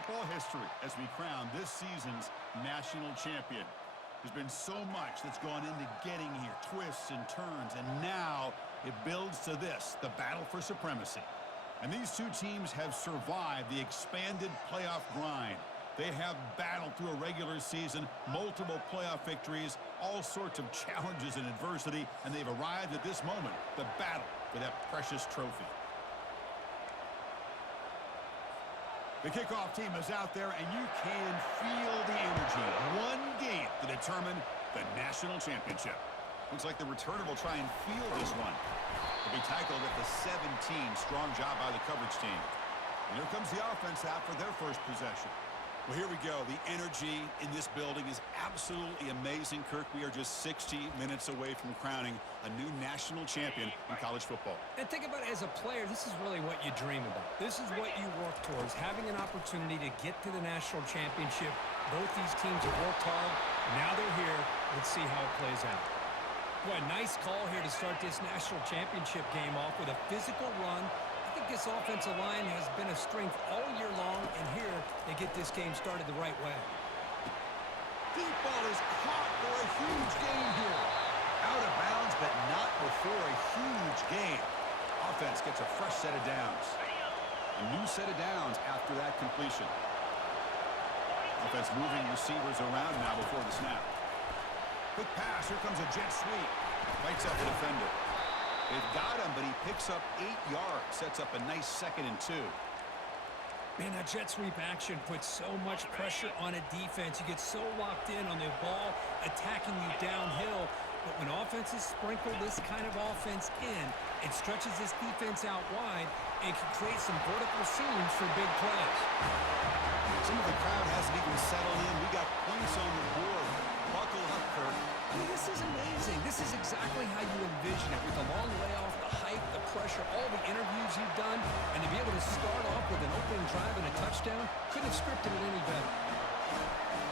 football history as we crown this season's national champion. There's been so much that's gone into getting here, twists and turns, and now it builds to this, the battle for supremacy. And these two teams have survived the expanded playoff grind. They have battled through a regular season, multiple playoff victories, all sorts of challenges and adversity, and they've arrived at this moment, the battle for that precious trophy. The kickoff team is out there, and you can feel the energy. One game to determine the national championship. Looks like the returner will try and field this one. He'll be tackled at the 17. Strong job by the coverage team. And here comes the offense out for their first possession. Well, here we go. The energy in this building is absolutely amazing, Kirk. We are just 60 minutes away from crowning a new national champion in college football. And think about it, as a player, this is really what you dream about. This is what you work towards, having an opportunity to get to the national championship. Both these teams have worked hard. Now they're here. Let's see how it plays out. Boy, nice call here to start this national championship game off with a physical run. I think this offensive line has been a strength all year long, and here they get this game started the right way. Deep ball is caught for a huge gain here. Out of bounds, but not before a huge gain. Offense gets a fresh set of downs. A new set of downs after that completion. Offense moving receivers around now before the snap. Quick pass. Here comes a jet sweep. Bites up the defender. They've got him, but he picks up 8 yards. Sets up a nice 2nd and 2. Man, that jet sweep action puts so much pressure on a defense. You get so locked in on the ball attacking you downhill. But when offenses sprinkle this kind of offense in, it stretches this defense out wide and can create some vertical seams for big plays. Some of the crowd hasn't even settled in. We got points on the board. Buckle up, Kirk. I mean, this is amazing. This is exactly how you envision it, with the long layoff, the hype, the pressure, all the interviews you've done, and to be able to start off with an opening drive and a touchdown, couldn't have scripted it any better.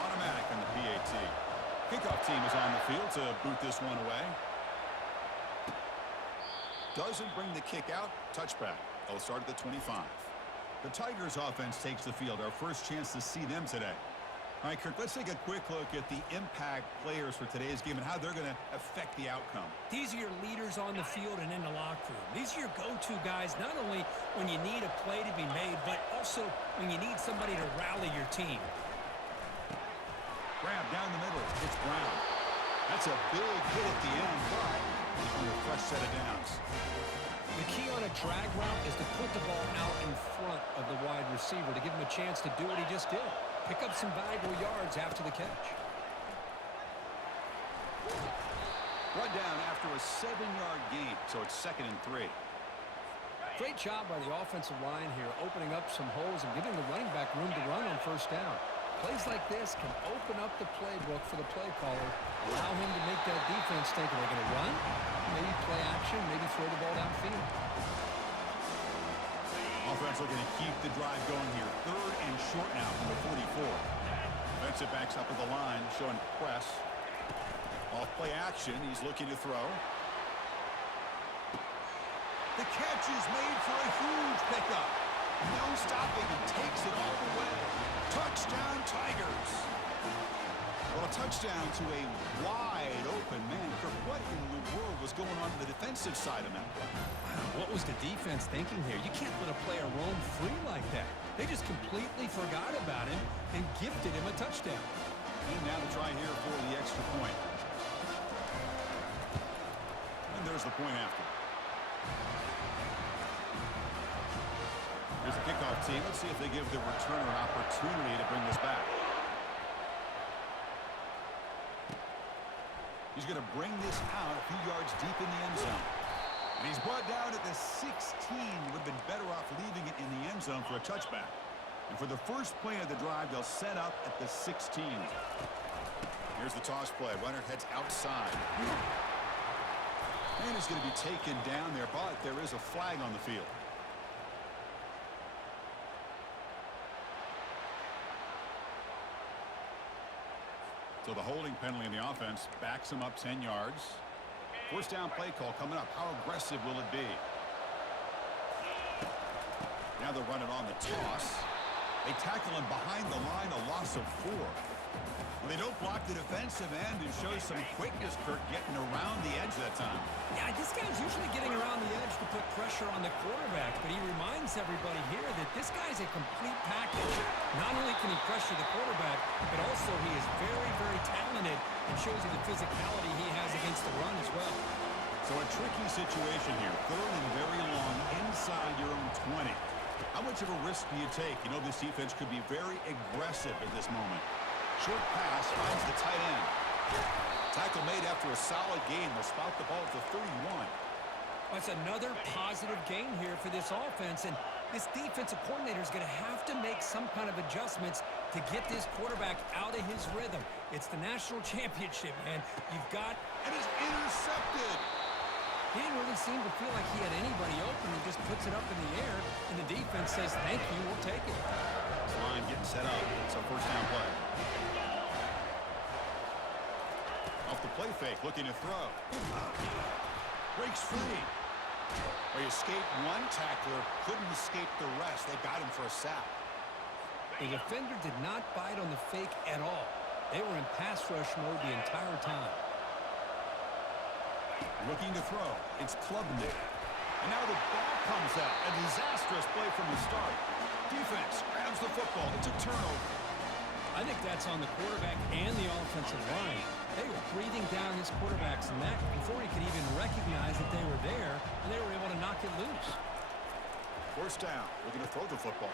Automatic on the PAT. Kickoff team is on the field to boot this one away. Doesn't bring the kick out. Touchback. They'll start at the 25. The Tigers offense takes the field. Our first chance to see them today. All right, Kirk, let's take a quick look at the impact players for today's game and how they're going to affect the outcome. These are your leaders on the field and in the locker room. These are your go-to guys, not only when you need a play to be made, but also when you need somebody to rally your team. Grab down the middle. It's Brown. That's a big hit at the end, but on a fresh set of downs. The key on a drag route is to put the ball out in front of the wide receiver to give him a chance to do what he just did. Pick up some valuable yards after the catch. Run down after a 7-yard gain, so it's 2nd and 3. Great job by the offensive line here, opening up some holes and giving the running back room to run on first down. Plays like this can open up the playbook for the play caller, allow him to make that defense think, are they going to run? Maybe play action, maybe throw the ball downfield. Offense looking to keep the drive going here. 3rd and short now from the 44. Defensive backs up at the line, showing press. Off play action, he's looking to throw. The catch is made for a huge pickup. No stopping, and takes it all the way. Touchdown, Tigers. Well, a touchdown to a wide open man. Kirk, what in the world was going on the defensive side of that play? Wow, what was the defense thinking here? You can't let a player roam free like that. They just completely forgot about him and gifted him a touchdown. And now the try here for the extra point. And there's the point after. Here's the kickoff team. Let's see if they give the returner an opportunity to bring this back. He's going to bring this out a few yards deep in the end zone. And he's brought down at the 16. Would have been better off leaving it in the end zone for a touchback. And for the first play of the drive, they'll set up at the 16. Here's the toss play. Runner heads outside. And he's going to be taken down there, but there is a flag on the field. So the holding penalty in the offense backs him up 10 yards. First down play call coming up. How aggressive will it be? Now they'll run it on the toss. They tackle him behind the line, a loss of 4. Well, they don't block the defensive end and show some quickness, Kirk, getting around the edge that time. Yeah, this guy's usually getting around the edge to put pressure on the quarterback, but he reminds everybody here that this guy's a complete package. Not only can he pressure the quarterback, but also he is very, very talented and shows you the physicality he has against the run as well. So a tricky situation here. 3rd and very long inside your own 20. How much of a risk do you take? You know this defense could be very aggressive at this moment. Short pass finds the tight end. Tackle made after a solid gain. They'll spot the ball at the 31. That's another positive gain here for this offense, and this defensive coordinator is going to have to make some kind of adjustments to get this quarterback out of his rhythm. It's the national championship, man. You've got... And it's intercepted. He didn't really seem to feel like he had anybody open. He just puts it up in the air, and the defense says, thank you, we'll take it. This line getting set up. It's a first down play. Off the play fake, looking to throw. Breaks free. He escaped one tackler, couldn't escape the rest. They got him for a sack. The defender did not bite on the fake at all. They were in pass rush mode the entire time. Looking to throw. It's Klubnik. And now the ball comes out. A disastrous play from the start. Defense grabs the football. It's a turnover. I think that's on the quarterback and the offensive line. They were breathing down his quarterback's neck before he could even recognize that they were there, and they were able to knock it loose. First down. Looking to throw the football.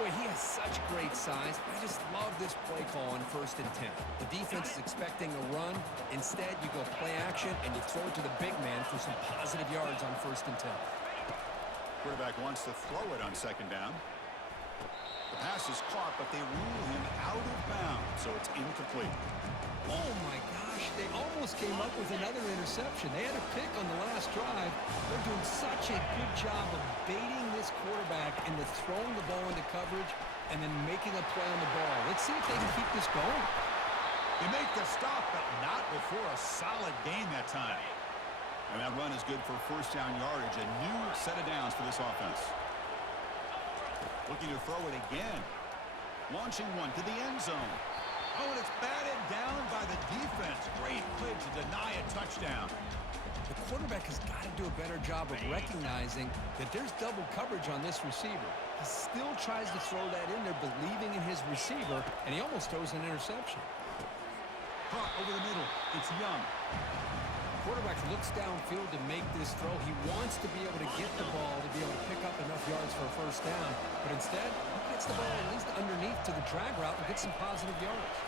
Boy, he has such great size. I just love this play call on 1st and 10. The defense is expecting a run. Instead, you go play action, and you throw it to the big man for some positive yards on 1st and 10. Quarterback wants to throw it on 2nd down. The pass is caught, but they rule him out of bounds, so it's incomplete. Oh, my gosh. They almost came up with another interception. They had a pick on the last drive. They're doing such a good job of baiting this quarterback into throwing the ball into coverage and then making a play on the ball. Let's see if they can keep this going. They make the stop, but not before a solid gain that time. And that run is good for first down yardage. A new set of downs for this offense. Looking to throw it again. Launching one to the end zone. Oh, and it's batted down by the defense. Great play to deny a touchdown. The quarterback has got to do a better job of recognizing that there's double coverage on this receiver. He still tries to throw that in there, believing in his receiver, and he almost throws an interception. Caught over the middle. It's Young. Quarterback looks downfield to make this throw. He wants to be able to get the ball to be able to pick up enough yards for a first down, but instead, he gets the ball at least underneath to the drag route and gets some positive yards.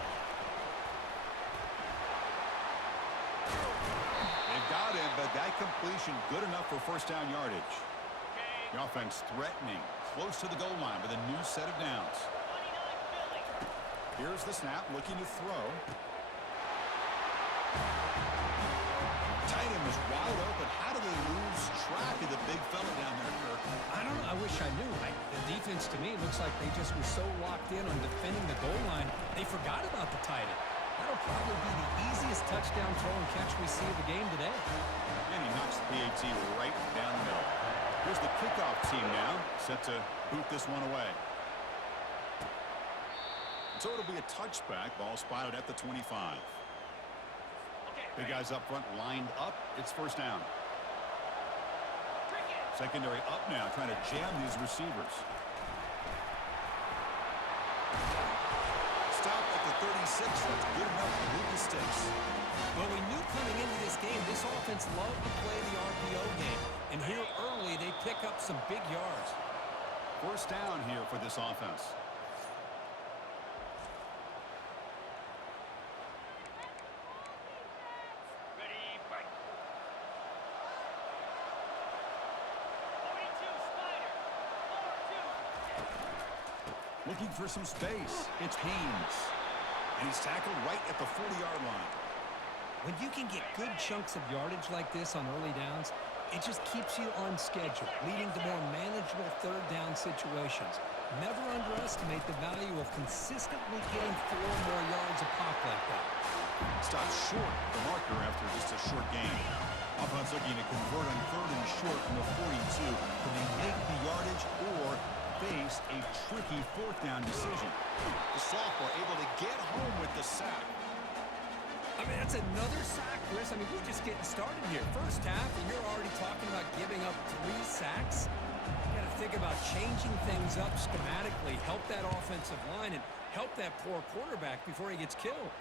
They've got him, but that completion good enough for first down yardage. The offense threatening, close to the goal line with a new set of downs. Here's the snap, looking to throw. Tight end was wide open. How do they lose track of the big fella down there, Kirk? I don't know. I wish I knew. The defense, to me, looks like they just were so locked in on defending the goal line, they forgot about the tight end. That'll probably be the easiest touchdown throw and catch we see of the game today. And he knocks the PAT right down the middle. Here's the kickoff team now, set to boot this one away. So it'll be a touchback. Ball spotted at the 25. Big guys up front lined up. It's first down. Secondary up now, trying to jam these receivers. Stop at the 36. That's good enough to move the sticks. Well, we knew coming into this game, this offense loved to play the RPO game. And here early, they pick up some big yards. First down here for this offense. Looking for some space. It's Haynes. And he's tackled right at the 40-yard line. When you can get good chunks of yardage like this on early downs, it just keeps you on schedule, leading to more manageable third down situations. Never underestimate the value of consistently getting 4 more yards a pop like that. Stopped short the marker after just a short gain. Offense looking to convert on 3rd and short from the 42. Can they make the yardage or face a tricky fourth down decision. The sophomore able to get home with the sack. I mean, that's another sack, Chris. I mean, we're just getting started here. First half, and you're already talking about giving up 3 sacks. You got to think about changing things up schematically, help that offensive line, and help that poor quarterback before he gets killed.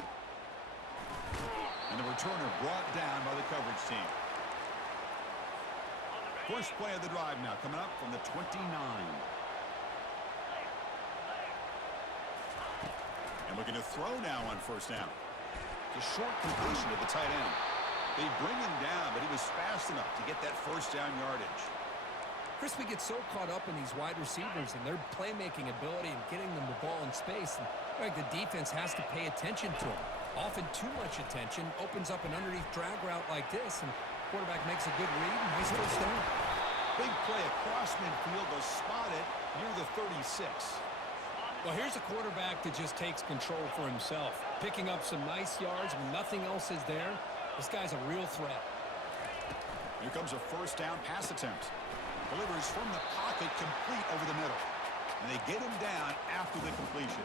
And the returner brought down by the coverage team. First play of the drive now coming up from the 29. And looking to throw now on first down. The short completion to the tight end. They bring him down, but he was fast enough to get that first down yardage. Chris, we get so caught up in these wide receivers and their playmaking ability and getting them the ball in space. And like the defense has to pay attention to them. Often too much attention opens up an underneath drag route like this, and quarterback makes a good read and nice first down. Big play across midfield. They'll spot it near the 36. Well, here's a quarterback that just takes control for himself, picking up some nice yards when nothing else is there. This guy's a real threat. Here comes a first down pass attempt. Delivers from the pocket, complete over the middle. And they get him down after the completion.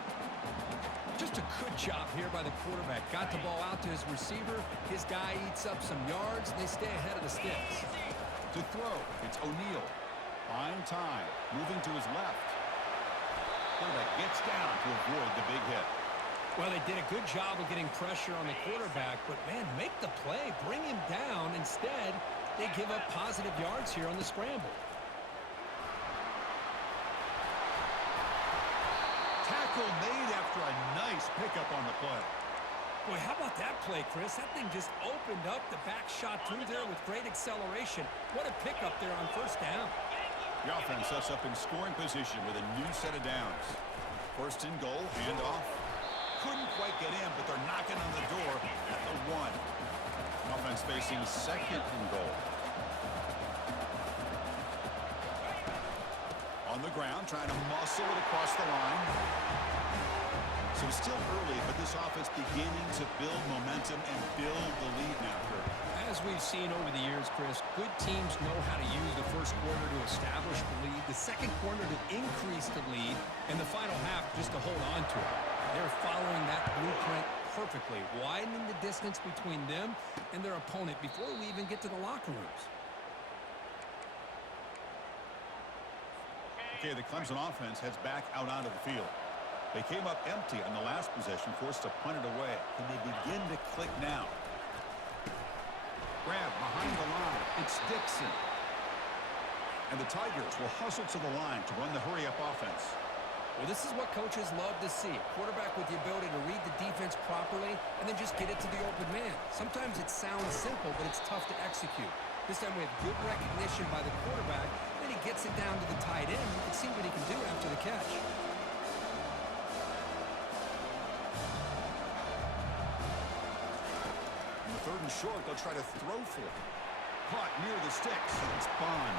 Just a good job here by the quarterback. Got the ball out to his receiver. His guy eats up some yards, and they stay ahead of the sticks. To throw, it's O'Neal. Fine time, moving to his left. Quarterback gets down to avoid the big hit. Well, they did a good job of getting pressure on the quarterback, but, man, make the play. Bring him down. Instead, they give up positive yards here on the scramble. Tackle made after a nice pickup on the play. Boy, how about that play, Chris? That thing just opened up. The back shot through there with great acceleration. What a pickup there on first down. The offense sets up in scoring position with a new set of downs. First and goal, handoff. Couldn't quite get in, but they're knocking on the door at the 1. Offense facing second and goal. On the ground, trying to muscle it across the line. So it's still early, but this offense beginning to build momentum and build the lead now, Kurt. As we've seen over the years, Chris, good teams know how to use the first quarter to establish the lead, the second quarter to increase the lead, and the final half just to hold on to it. They're following that blueprint perfectly, widening the distance between them and their opponent before we even get to the locker rooms. Okay, the Clemson offense heads back out onto the field. They came up empty on the last possession, forced to punt it away. Can they begin to click now? Grab behind the line. It's Dixon. And the Tigers will hustle to the line to run the hurry-up offense. Well, this is what coaches love to see. A quarterback with the ability to read the defense properly and then just get it to the open man. Sometimes it sounds simple, but it's tough to execute. This time we have good recognition by the quarterback. Then he gets it down to the tight end. You can see what he can do after the catch. On the third and short, they'll try to throw for it. Caught near the sticks. It's Bond.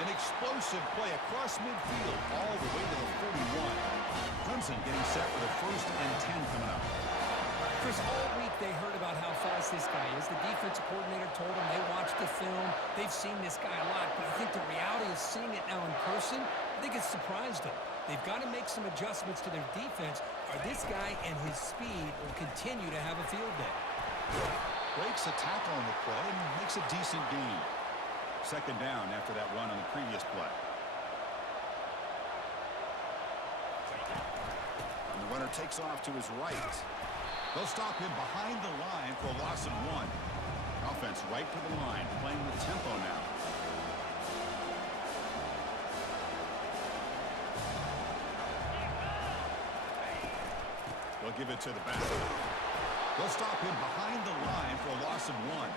An explosive play across midfield all the way to the 41. Clemson getting set for the 1st and 10 coming up. Chris, all week they heard about how fast this guy is. The defensive coordinator told them they watched the film. They've seen this guy a lot, but I think the reality of seeing it now in person, I think it's surprised them. They've got to make some adjustments to their defense, or this guy and his speed will continue to have a field day. Breaks a tackle on the play and makes a decent gain. Second down after that run on the previous play. And the runner takes off to his right. They'll stop him behind the line for a loss of 1. Offense right to the line, playing the tempo now. They'll give it to the back. They'll stop him behind the line for a loss of 1.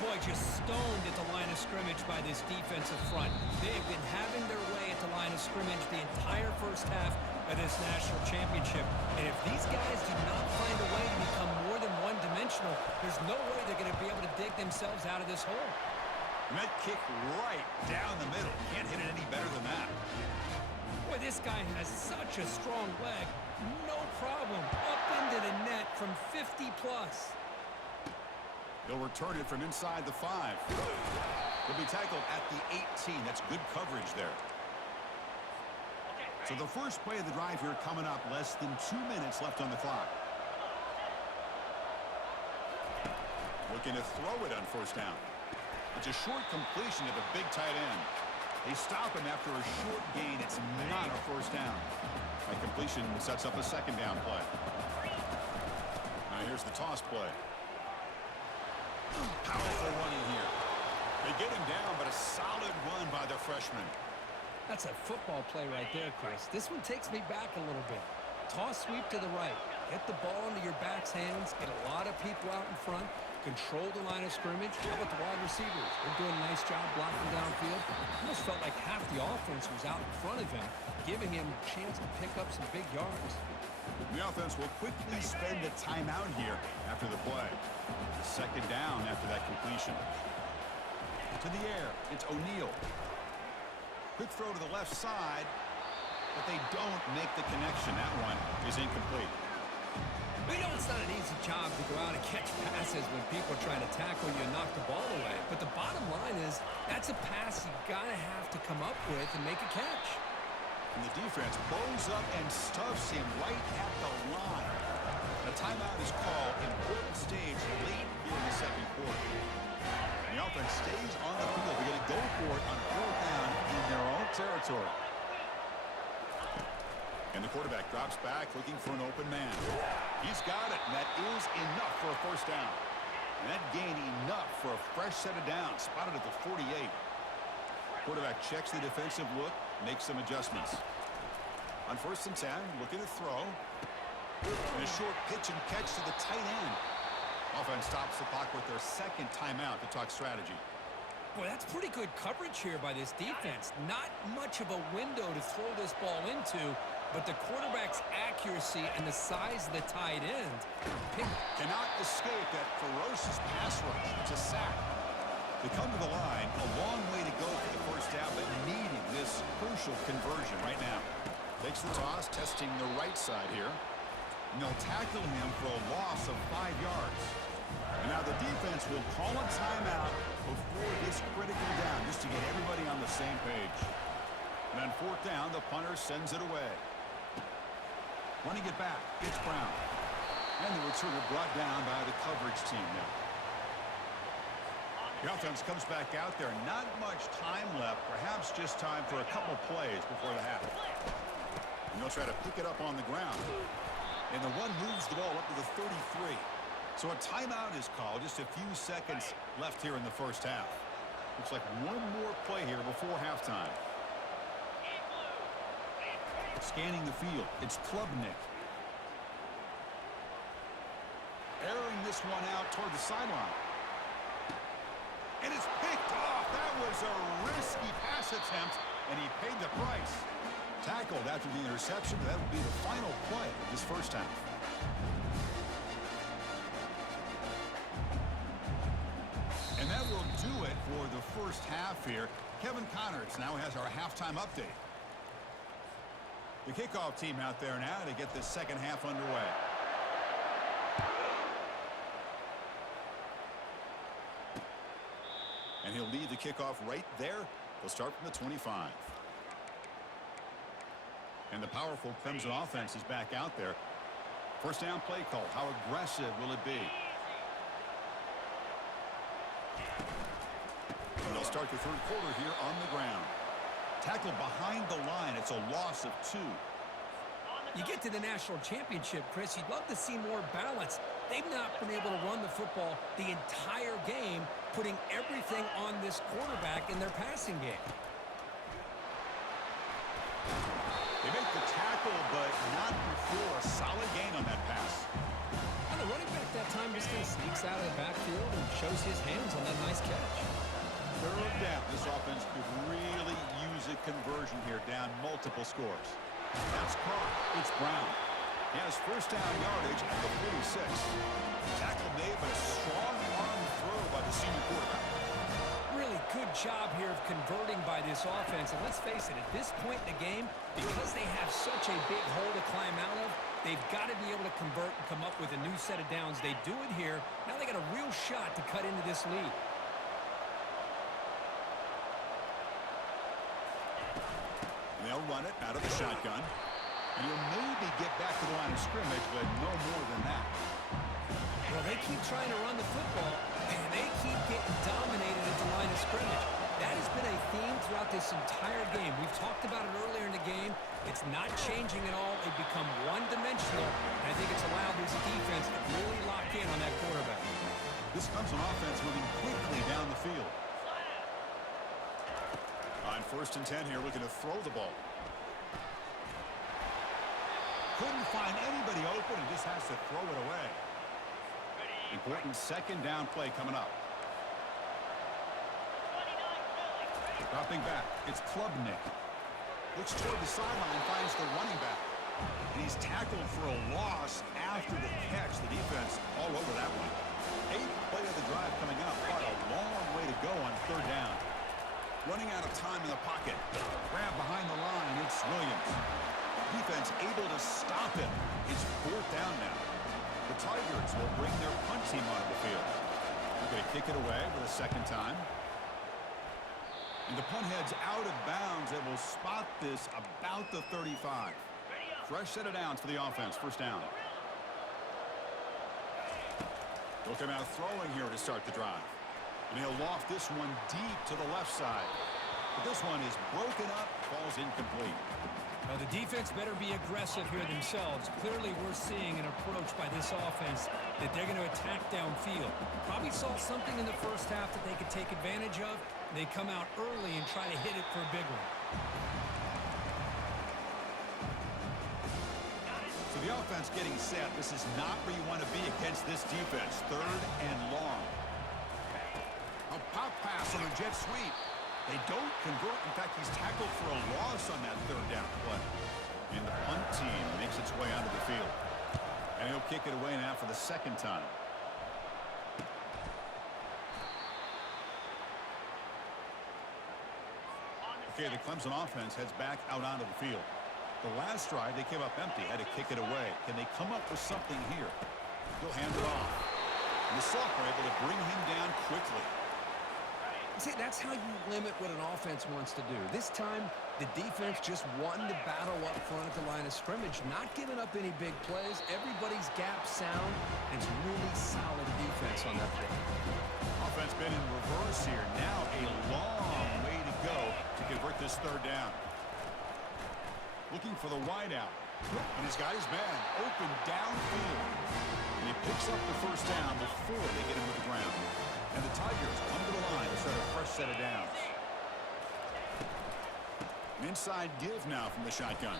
Boy, just stoned at the line of scrimmage by this defensive front. They have been having their way at the line of scrimmage the entire first half of this national championship. And if these guys do not find a way to become more than one-dimensional, there's no way they're going to be able to dig themselves out of this hole. And that kick right down the middle. Can't hit it any better than that. Boy, this guy has such a strong leg. No problem. Up into the net from 50-plus. They'll return it from inside the 5. They'll be tackled at the 18. That's good coverage there. So the first play of the drive here coming up, less than 2 minutes left on the clock. Looking to throw it on first down. It's a short completion to the big tight end. They stop him after a short gain. It's not a first down. That completion sets up a second down play. Now here's the toss play. Powerful running here. They get him down, but a solid run by the freshman. That's a football play right there, Chris. This one takes me back a little bit. Toss sweep to the right. Get the ball into your back's hands. Get a lot of people out in front. Control the line of scrimmage. How about the wide receivers? They're doing a nice job blocking downfield. Almost felt like half the offense was out in front of him, giving him a chance to pick up some big yards. The offense will quickly spend a timeout here after the play. The second down after that completion. To the air, it's O'Neal. Quick throw to the left side, but they don't make the connection. That one is incomplete. We know it's not an easy job to go out and catch passes when people are trying to tackle you and knock the ball away. But the bottom line is that's a pass you got to have to come up with and make a catch. And the defense bows up and stuffs him right at the line. A timeout is called. Important stage late here in the second quarter. And the offense stays on the field. They're going to go for it on fourth down in their own territory. And the quarterback drops back looking for an open man. He's got it, and that is enough for a first down. And that gained enough for a fresh set of downs, spotted at the 48. Quarterback checks the defensive look, makes some adjustments. On 1st and 10, looking to throw. And a short pitch and catch to the tight end. Offense stops the clock with their second timeout to talk strategy. Boy, that's pretty good coverage here by this defense. Not much of a window to throw this ball into, but the quarterback's accuracy and the size of the tight end cannot escape that ferocious pass rush. It's a sack. They come to the line, a long way to go for the first down, but needing this crucial conversion right now. Takes the toss, testing the right side here. And they'll tackle him for a loss of 5 yards. And now the defense will call a timeout before this critical down, just to get everybody on the same page. And on 4th down, the punter sends it away. Running it back, it's Brown. And the returner brought down by the coverage team now. The offense comes back out there. Not much time left, perhaps just time for a couple plays before the half. And they'll try to pick it up on the ground. And the one moves the ball up to the 33. So a timeout is called. Just a few seconds left here in the first half. Looks like one more play here before halftime. Scanning the field, it's Klubnik. Airing this one out toward the sideline. And it's picked off. That was a risky pass attempt, and he paid the price. Tackled after the interception. That will be the final play of this first half. And that will do it for the first half here. Kevin Connors now has our halftime update. The kickoff team out there now to get the second half underway. And he'll lead the kickoff right there. They'll start from the 25. And the powerful Clemson offense is back out there. First down play call. How aggressive will it be? And they'll start the third quarter here on the ground. Tackled behind the line. It's a loss of 2. You get to the national championship, Chris, you'd love to see more balance. They've not been able to run the football the entire game, putting everything on this quarterback in their passing game. They make the tackle, but not before a solid gain on that pass. And the running back that time just kind of sneaks out of the backfield and shows his hands on that nice catch. Third down. This offense could really use a conversion here, down multiple scores. That's caught. It's Brown. He has first down yardage at the 46. Tackle made, but a strong arm throw by the senior quarterback. Really good job here of converting by this offense. And let's face it, at this point in the game, because they have such a big hole to climb out of, they've got to be able to convert and come up with a new set of downs. They do it here. Now they got a real shot to cut into this lead. And they'll to run it out of the shotgun. And he'll maybe get back to the line of scrimmage, but no more than that. Well, they keep trying to run the football, and they keep getting dominated at the line of scrimmage. That has been a theme throughout this entire game. We've talked about it earlier in the game. It's not changing at all. They've become one-dimensional, and I think it's allowed this defense to really lock in on that quarterback. This comes on offense moving quickly down the field. On 1st and 10 here, looking to throw the ball. Couldn't find anybody open and just has to throw it away. Important 2nd down play coming up. Dropping back, it's Klubnik. Looks toward the sideline, finds the running back. And he's tackled for a loss after the catch. The defense all over that one. 8th play of the drive coming up. What a long way to go on 3rd down. Running out of time in the pocket. Grab behind the line, it's Williams. Defense able to stop him. It's 4th down now. The Tigers will bring their punt team onto the field. They're going to kick it away for the 2nd time. And the punt heads out of bounds. It will spot this about the 35. Fresh set of downs for the offense. 1st down. They'll come out throwing here to start the drive. And he'll loft this one deep to the left side. But this one is broken up, falls incomplete. Well, the defense better be aggressive here themselves. Clearly, we're seeing an approach by this offense that they're going to attack downfield. Probably saw something in the first half that they could take advantage of. They come out early and try to hit it for a big one. So the offense getting set. This is not where you want to be against this defense. 3rd and long. A pop pass on a jet sweep. They don't convert. In fact, he's tackled for a loss on that 3rd down play. And the punt team makes its way onto the field. And he'll kick it away now for the 2nd time. Okay, the Clemson offense heads back out onto the field. The last drive, they came up empty, had to kick it away. Can they come up with something here? He'll hand it off. And the Sophomore able to bring him down quickly. See, that's how you limit what an offense wants to do. This time, the defense just won the battle up front at the line of scrimmage, not giving up any big plays. Everybody's gap sound, and it's really solid defense on that play. Offense been in reverse here. Now a long way to go to convert this 3rd down. Looking for the wideout. And he's got his man open downfield. And he picks up the 1st down before they get him to the ground. And the Tigers come to the line to start a fresh set of downs. An inside give now from the shotgun.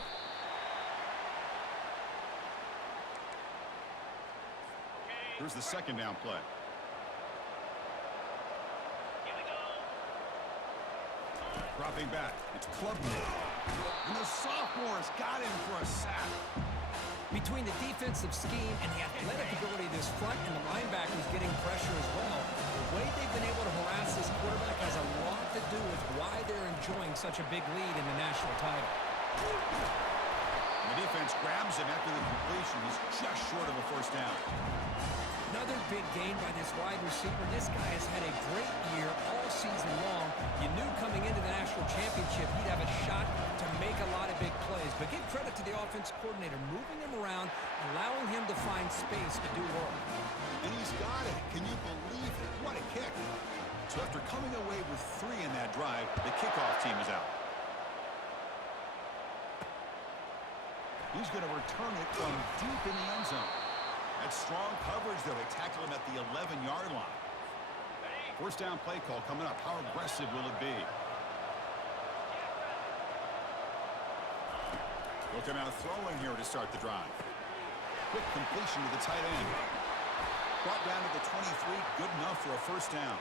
Here's the 2nd down play. Dropping back, it's Klubnik. And the Sophomore's got him for a sack. Between the defensive scheme and the athletic ability of this front and the linebackers getting pressure as well, the way they've been able to harass this quarterback has a lot to do with why they're enjoying such a big lead in the national title. And the defense grabs him after the completion. He's just short of a 1st down. Another big gain by this wide receiver. This guy has had a great year all season long. You knew coming into the national championship he'd have a shot to make a lot of big plays. But give credit to the offensive coordinator, moving him around, allowing him to find space to do work. And he's got it. Can you believe it? What a kick. So after coming away with 3 in that drive, the kickoff team is out. He's going to return it from deep in the end zone. That's strong coverage, though. They tackle him at the 11-yard line. 1st down play call coming up. How aggressive will it be? They'll come out throwing here to start the drive. Quick completion to the tight end. Brought down to the 23. Good enough for a 1st down.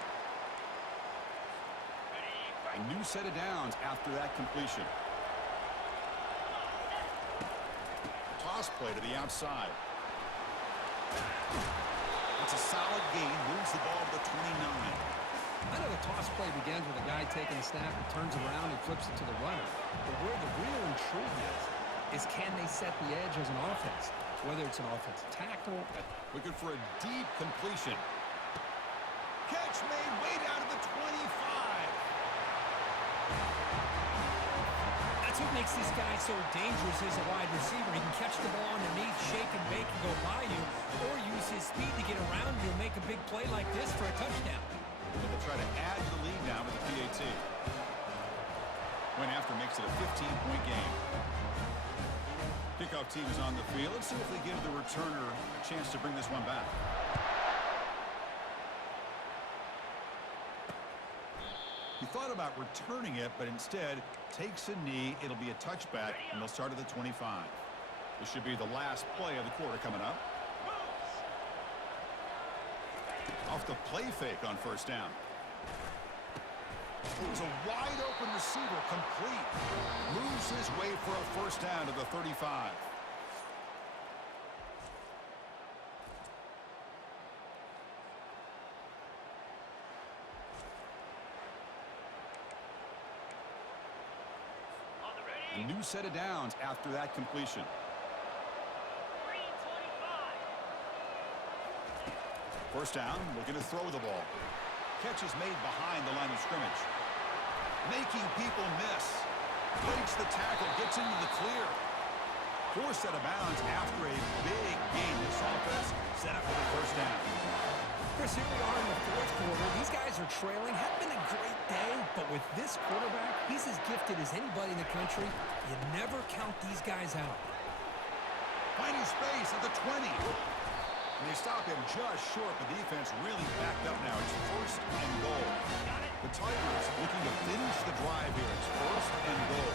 A new set of downs after that completion. Toss play to the outside. It's a solid gain. Moves the ball to the 29. I know the toss play begins with a guy taking the snap and turns around and flips it to the runner. But where the real intrigue is can they set the edge as an offense? Whether it's an offensive tackle. Looking for a deep completion. Catch made way down to the 25. That's what makes this guy so dangerous as a wide receiver. He can catch the ball underneath, shake and bake, and go by you, or use his speed to get around you and make a big play like this for a touchdown. And they'll try to add to the lead now with the PAT. Went after makes it a 15-point game. Kickoff team is on the field. Let's see if they give the returner a chance to bring this one back. He thought about returning it, but instead takes a knee. It'll be a touchback, and they'll start at the 25. This should be the last play of the quarter coming up. Off the play fake on first down. It was a wide-open receiver, complete. Moves his way for a first down to the 35. A new set of downs after that completion. First down, looking to throw the ball. Catch is made behind the line of scrimmage. Making people miss. Breaks the tackle, gets into the clear. Forced out of bounds after a big gain. This offense set up for the first down. Chris, here we are in the fourth quarter. These guys are trailing. Hadn't been a great day, but with this quarterback, he's as gifted as anybody in the country. You never count these guys out. Finding space at the 20. And they stop him just short. The defense really backed up now. It's first and goal. The Tigers looking to finish the drive here. It's first and goal.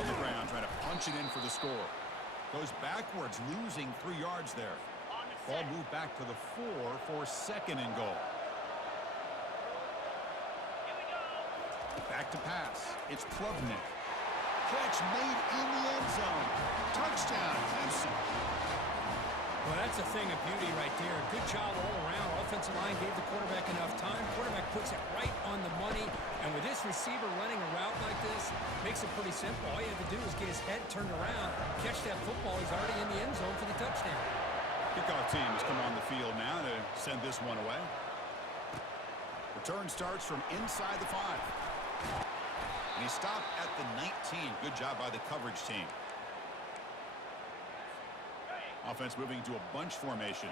On the ground, trying to punch it in for the score. Goes backwards, losing 3 yards there. Ball moved back to the 4 for second and goal. Back to pass. It's Klubnik. Catch made in the end zone. Touchdown, Clemson. Well, that's a thing of beauty right there. Good job all around. Offensive line gave the quarterback enough time. Quarterback puts it right on the money. And with this receiver running a route like this, makes it pretty simple. All you have to do is get his head turned around, catch that football. He's already in the end zone for the touchdown. Kickoff team has come on the field now to send this one away. Return starts from inside the 5. And he stopped at the 19. Good job by the coverage team. Offense moving to a bunch formation.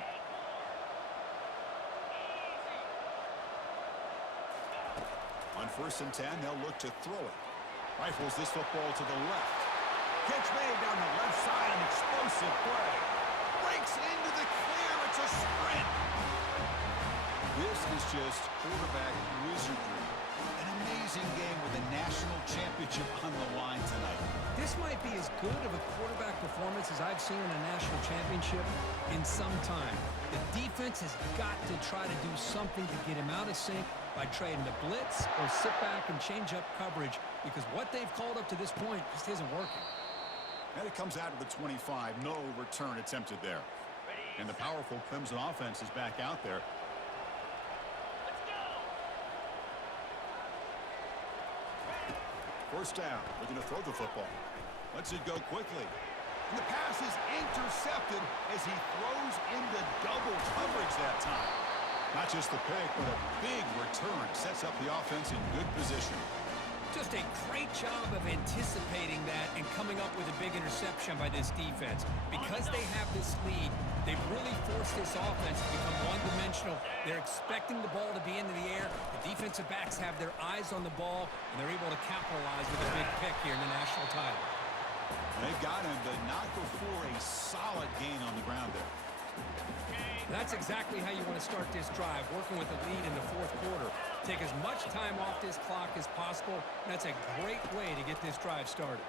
On first and 10, they'll look to throw it. Rifles this football to the left. Catch made down the left side, an explosive play. Breaks into the clear. It's a sprint. This is just quarterback wizardry. An amazing game with a national championship on the line tonight. This might be as good of a quarterback performance as I've seen in a national championship in some time. The defense has got to try to do something to get him out of sync by trading the blitz or sit back and change up coverage, because what they've called up to this point just isn't working. And it comes out of the 25. No return attempted there. And the powerful Clemson offense is back out there. First down, looking to throw the football. Lets it go quickly. And the pass is intercepted as he throws into double coverage that time. Not just the pick, but a big return. Sets up the offense in good position. Just a great job of anticipating that and coming up with a big interception by this defense. Because they have this lead, they've really forced this offense to become one-dimensional. They're expecting the ball to be into the air. The defensive backs have their eyes on the ball, and they're able to capitalize with a big pick here in the national title. They've got him, but not before a solid gain on the ground there. That's exactly how you want to start this drive, working with the lead in the fourth quarter. Take as much time off this clock as possible. That's a great way to get this drive started.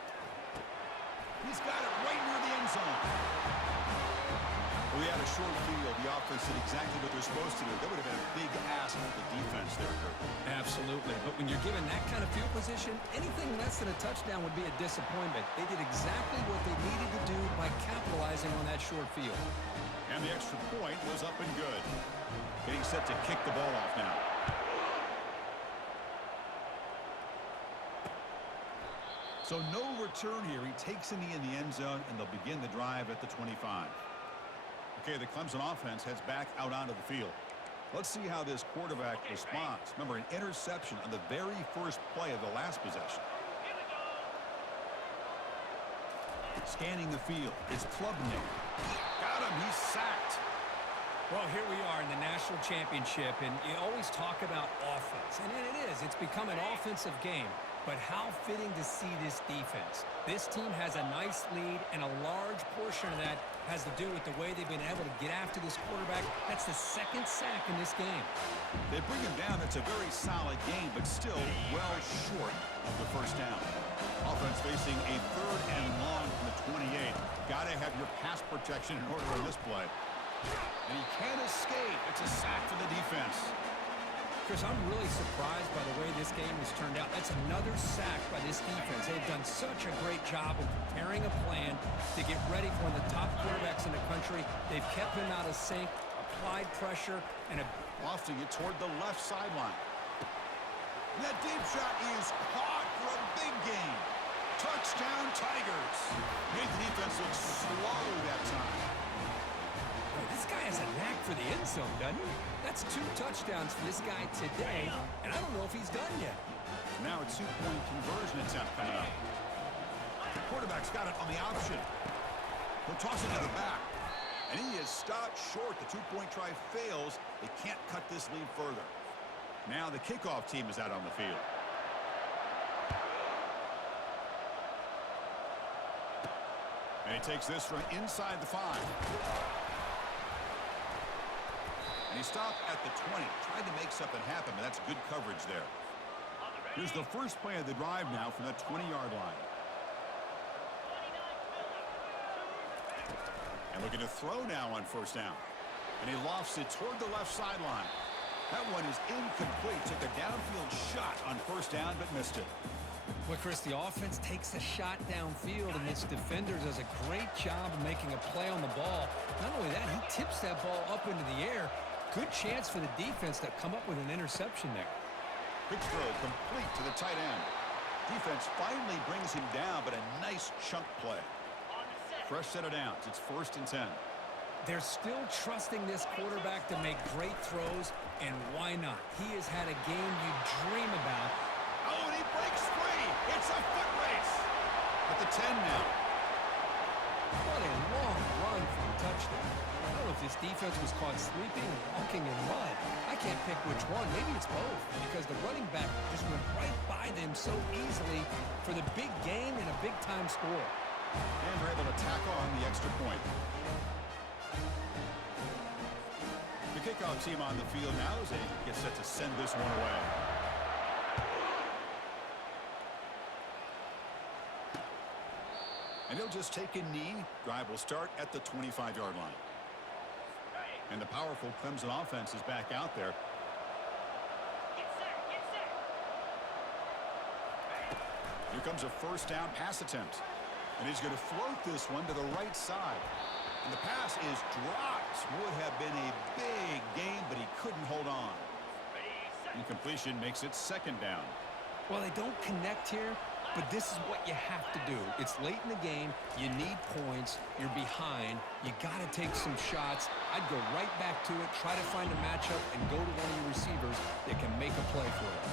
He's got it right near the end zone. We had a short field. The offense did exactly what they're supposed to do. That would have been a big ask for the defense there, Kurt. Absolutely. But when you're given that kind of field position, anything less than a touchdown would be a disappointment. They did exactly what they needed to do by capitalizing on that short field. And the extra point was up and good. Getting set to kick the ball off now. So no return here. He takes in the end zone, and they'll begin the drive at the 25. Okay, the Clemson offense heads back out onto the field. Let's see how this quarterback responds. Remember, an interception on the very first play of the last possession. Scanning the field. It's Klubnik. Got him. He's sacked. Well, here we are in the national championship, and you always talk about offense. And it is. It's become an offensive game. But how fitting to see this defense. This team has a nice lead, and a large portion of that has to do with the way they've been able to get after this quarterback. That's the second sack in this game. They bring him down. It's a very solid game, but still well short of the first down. Offense facing a 3rd and long from the 28. Got to have your pass protection in order on this play. And he can't escape. It's a sack for the defense. Chris, I'm really surprised by the way this game has turned out. That's another sack by this defense. They've done such a great job of preparing a plan to get ready for one of the top quarterbacks in the country. They've kept him out of sync, applied pressure, and lofting it toward the left sideline. And that deep shot is caught for a big gain. Touchdown, Tigers. Made the defense look slow that time. This guy has a knack for the end zone, doesn't he? That's 2 touchdowns for this guy today, and I don't know if he's done yet. Now a 2-point conversion attempt coming up. The quarterback's got it on the option. He'll toss it to the back. And he is stopped short. The 2-point try fails. They can't cut this lead further. Now the kickoff team is out on the field. And he takes this from inside the 5. And he stopped at the 20. Tried to make something happen, but that's good coverage there. Here's the first play of the drive now from that 20-yard line. And looking to throw now on first down. And he lofts it toward the left sideline. That one is incomplete. Took a downfield shot on first down, but missed it. Well, Chris, the offense takes a shot downfield, and its defender does a great job of making a play on the ball. Not only that, he tips that ball up into the air. Good chance for the defense to come up with an interception there. Quick throw complete to the tight end. Defense finally brings him down, but a nice chunk play. Fresh set of downs. It's 1st and 10. They're still trusting this quarterback to make great throws, and why not? He has had a game you dream about. Oh, and he breaks free. It's a foot race. At the 10 now. What a long run for the touchdown. I don't know if this defense was caught sleeping or walking in mud. I can't pick which one. Maybe it's both, because the running back just went right by them so easily for the big gain and a big-time score. And they're able to tack on the extra point. The kickoff team on the field now as they get set to send this one away. And he'll just take a knee. Drive will start at the 25-yard line. And the powerful Clemson offense is back out there. Here comes a first down pass attempt. And he's going to float this one to the right side. And the pass is dropped. Would have been a big gain, but he couldn't hold on. Incompletion makes it 2nd down. Well, they don't connect here, but this is what you have to do. It's late in the game. You need points. You're behind. You got to take some shots. I'd go right back to it, try to find a matchup, and go to one of your receivers that can make a play for it.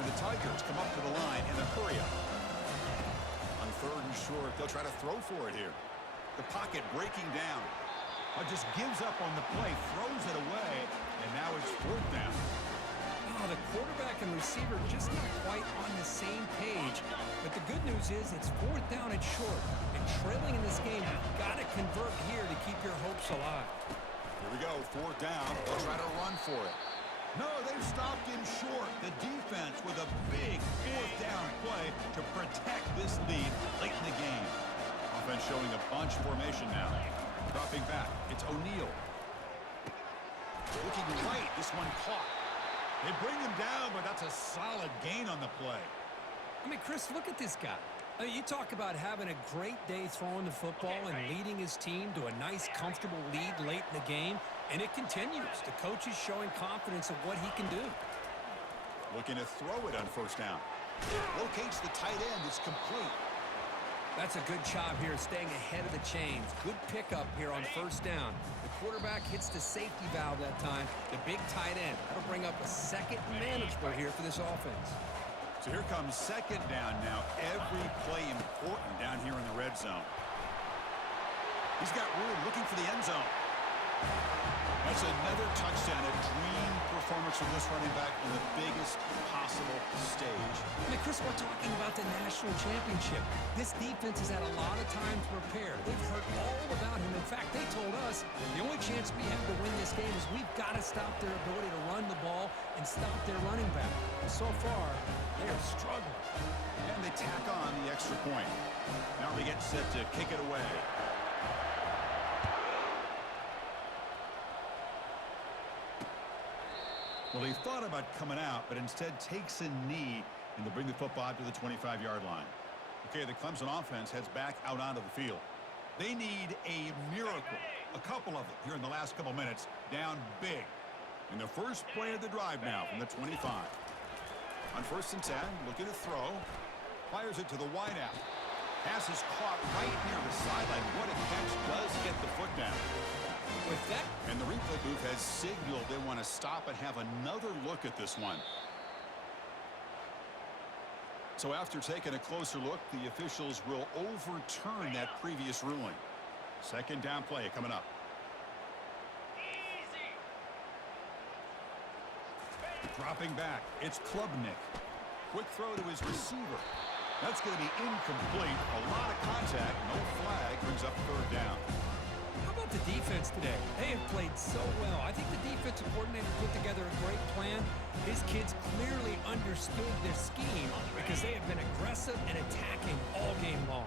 And the Tigers come up to the line in a hurry up. On 3rd and short, they'll try to throw for it here. The pocket breaking down. Just gives up on the play, throws it away, and now it's 4th down. Oh, the quarterback and receiver just not quite on the same page. But the good news is it's 4th down and short. And trailing in this game, you've got to convert here to keep your hopes alive. Here we go, 4th down. They'll try to run for it. No, they've stopped him short. The defense with a big 4th down play to protect this lead late in the game. Offense showing a bunch formation now. Dropping back, it's O'Neal. Looking right, this one caught. They bring him down, but that's a solid gain on the play. I mean, Chris, look at this guy. I mean, you talk about having a great day throwing the football and leading his team to a nice, comfortable lead late in the game, and it continues. The coach is showing confidence of what he can do. Looking to throw it on first down. Locates the tight end. It's complete. That's a good job here staying ahead of the chains. Good pickup here on first down. The quarterback hits the safety valve that time. The big tight end. That'll bring up a second manageable here for this offense. So here comes second down now. Every play important down here in the red zone. He's got room looking for the end zone. That's another touchdown. A dream performance from this running back in the biggest possible stage. Now, Chris, we're talking about the national championship. This defense has had a lot of time to prepare. They've heard all about him. In fact, they told us the only chance we have to win this game is we've got to stop their ability to run the ball and stop their running back. And so far, they are struggling. And they tack on the extra point. Now they get set to kick it away. Well, he thought about coming out, but instead takes a knee, and they'll bring the football out to the 25-yard line. Okay, the Clemson offense heads back out onto the field. They need a miracle. A couple of them here in the last couple minutes, down big. In the first play of the drive now from the 25. On first and 10, looking to throw. Fires it to the wideout. Pass is caught right near the sideline. What a catch. Does get the foot down. With that, and the replay booth has signaled they want to stop and have another look at this one. So after taking a closer look, the officials will overturn that previous ruling. Second down play coming up. Dropping back, it's Klubnik. Quick throw to his receiver. That's going to be incomplete. A lot of contact, no flag, brings up third down. how about the defense today? They have played so well. I think the defensive coordinator put together a great plan. His kids clearly understood their scheme because they have been aggressive and attacking all game long.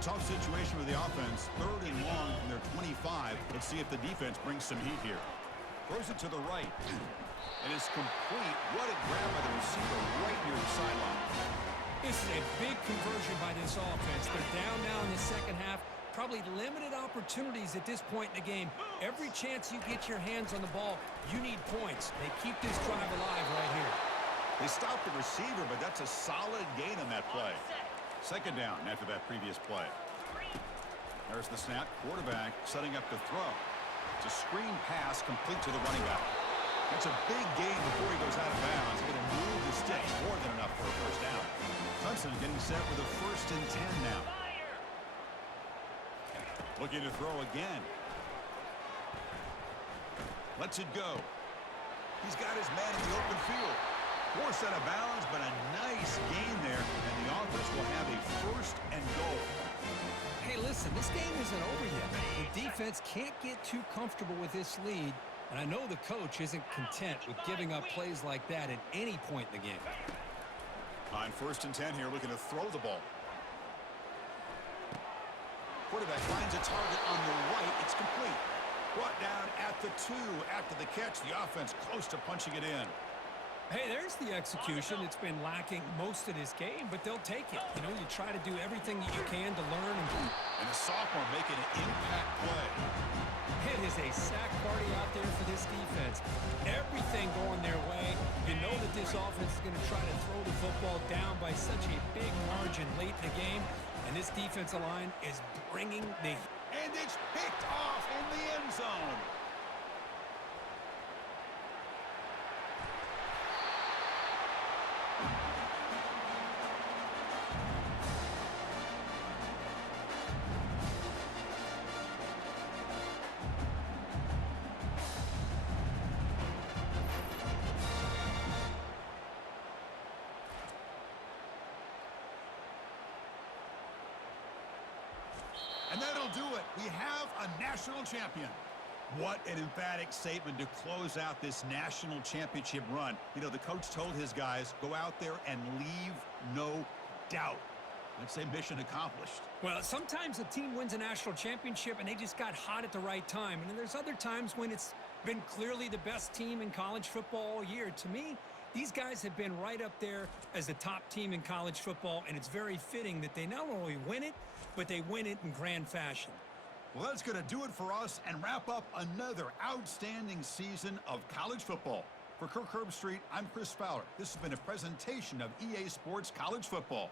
Tough situation with the offense. Third and long from their 25. Let's see if the defense brings some heat here. Throws it to the right. And it's complete. What a grab by the receiver right near the sideline. This is a big conversion by this offense. They're down now in the second half. Probably limited opportunities at this point in the game. Every chance you get your hands on the ball, you need points. They keep this drive alive right here. They stopped the receiver, but that's a solid gain on that play. Second down after that previous play. There's the snap. Quarterback setting up the throw. It's a screen pass complete to the running back. That's a big gain before he goes out of bounds. He's going to move the sticks more than enough for a first down. Clemson getting set with a first and 10 now. Looking to throw again. Lets it go. He's got his man in the open field. Forced out of bounds, but a nice gain there, and the offense will have a first and goal. Hey, listen, this game isn't over yet. The defense can't get too comfortable with this lead, and I know the coach isn't content with giving up plays like that at any point in the game. On first and 10 here, looking to throw the ball. Quarterback finds a target on the right. It's complete. Brought down at the 2 after the catch. The offense close to punching it in. Hey, there's the execution. It's been lacking most of this game, but they'll take it. You know, you try to do everything that you can to learn. And a sophomore making an impact play. It is a sack party out there for this defense. Everything going their way. You know that this offense is going to try to throw the football down by such a big margin late in the game. And this defensive line is bringing the... And it's picked off in the end zone. And that'll do it. We have a national champion. What an emphatic statement to close out this national championship run. You know, the coach told his guys, go out there and leave no doubt. Let's say mission accomplished. Well, sometimes a team wins a national championship and they just got hot at the right time. And then there's other times when it's been clearly the best team in college football all year. To me, these guys have been right up there as the top team in college football, and it's very fitting that they not only win it, but they win it in grand fashion. Well, that's going to do it for us and wrap up another outstanding season of college football. For Kirk Herbstreit, I'm Chris Fowler. This has been a presentation of EA Sports College Football.